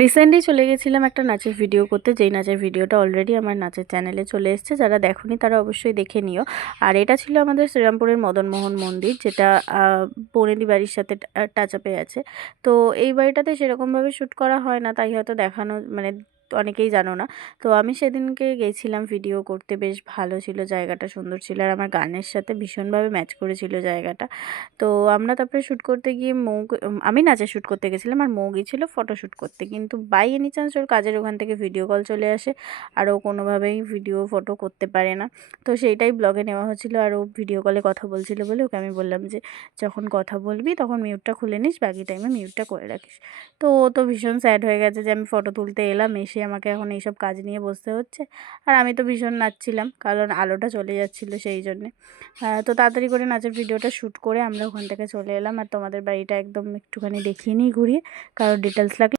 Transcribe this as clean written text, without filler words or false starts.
Recently চলে গেছিলাম একটা নাচের ভিডিও করতে, যেই নাচের ভিডিওটা অলরেডি আমার নাচের চ্যানেলে চলে এসেছে। যারা দেখোনি তারা অবশ্যই দেখে নিও। আর এটা ছিল আমাদের শ্রীরামপুরের মদনমোহন মন্দির, যেটা বনেদি বাড়ির সাথে টাচ আপে আছে। তো এই বাড়িটাতে সেরকমভাবে শ্যুট করা হয় না, তাই হয়তো দেখানো মানে অনেকেই জানো না। তো আমি সেদিনকে গেছিলাম ভিডিও করতে, বেশ ভালো ছিল, জায়গাটা সুন্দর ছিল আর আমার গানের সাথে ভীষণভাবে ম্যাচ করেছিল জায়গাটা। তো আমরা তারপরে শ্যুট করতে গিয়ে আমি নাচের শ্যুট করতে গেছিলাম আর মৌ গিয়েছিল ফটো শ্যুট করতে, কিন্তু বাই এনি চান্স ওর কাজের ওখান থেকে ভিডিও কল চলে আসে আর ও কোনোভাবেই ভিডিও ফটো করতে পারে না। তো সেইটাই ব্লগে নেওয়া হচ্ছিলো আর ও ভিডিও কলে কথা বলছিল বলে ওকে আমি বললাম যে যখন কথা বলবি তখন মিউটটা খুলে নিস, বাকি টাইমে মিউটটা করে রাখিস। তো ও তো ভীষণ স্যাড হয়ে গেছে যে আমি ফটো তুলতে এলাম, এসে আমাকে এখন এইসব কাজ নিয়ে বসতে হচ্ছে। আর আমি তো ভীষণ নাচছিলাম কারণ আলোটা চলে যাচ্ছিলো সেই জন্যে। তো তাড়াতাড়ি করে নাচের ভিডিওটা শ্যুট করে আমরা ওখান থেকে চলে এলাম। আর তোমাদের বাড়িটা একদম একটুখানি দেখিয়ে নিই ঘুরিয়ে, কারণ ডিটেলস লাগলে